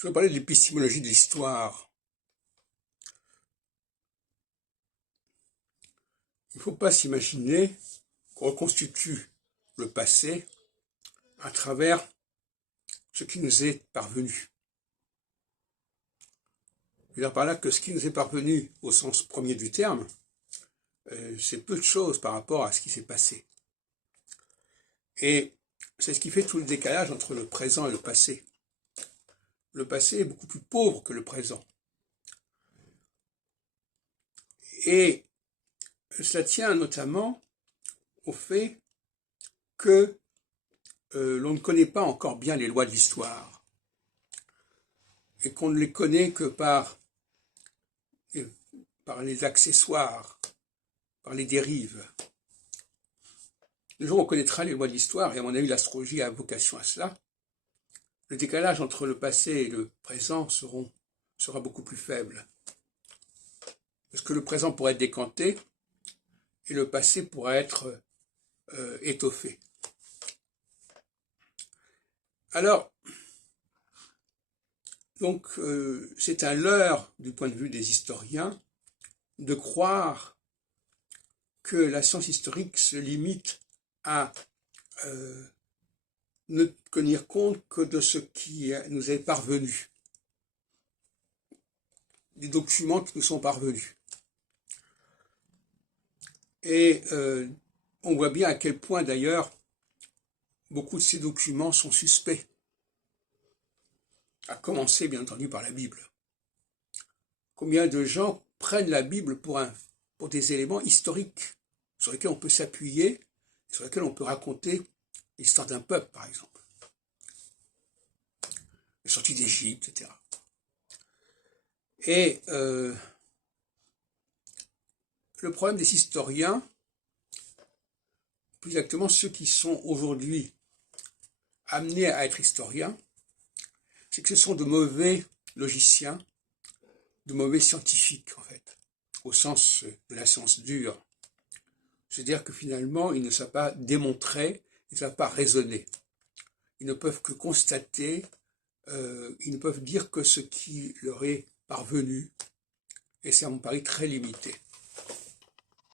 Je vais parler de l'épistémologie de l'histoire. Il ne faut pas s'imaginer qu'on reconstitue le passé à travers ce qui nous est parvenu. Je veux dire par là que ce qui nous est parvenu au sens premier du terme, c'est peu de choses par rapport à ce qui s'est passé. Et c'est ce qui fait tout le décalage entre le présent et le passé. Le passé est beaucoup plus pauvre que le présent. Et cela tient notamment au fait que l'on ne connaît pas encore bien les lois de l'histoire et qu'on ne les connaît que par les accessoires, par les dérives. Le jour où on connaîtra les lois de l'histoire, et à mon avis l'astrologie a vocation à cela, le décalage entre le passé et le présent sera beaucoup plus faible. Parce que le présent pourrait être décanté et le passé pourrait être étoffé. Alors, donc, c'est un leurre du point de vue des historiens de croire que la science historique se limite à ne tenir compte que de ce qui nous est parvenu, des documents qui nous sont parvenus. Et on voit bien à quel point d'ailleurs beaucoup de ces documents sont suspects, à commencer bien entendu par la Bible. Combien de gens prennent la Bible pour des éléments historiques sur lesquels on peut s'appuyer, sur lesquels on peut raconter l'histoire d'un peuple, par exemple, la sortie d'Égypte, etc. Et le problème des historiens, plus exactement ceux qui sont aujourd'hui amenés à être historiens, c'est que ce sont de mauvais logiciens, de mauvais scientifiques, en fait, au sens de la science dure. C'est-à-dire que finalement, ils ne savent pas démontrer, ils ne savent pas raisonner. Ils ne peuvent que constater, ils ne peuvent dire que ce qui leur est parvenu, et c'est à mon pari très limité.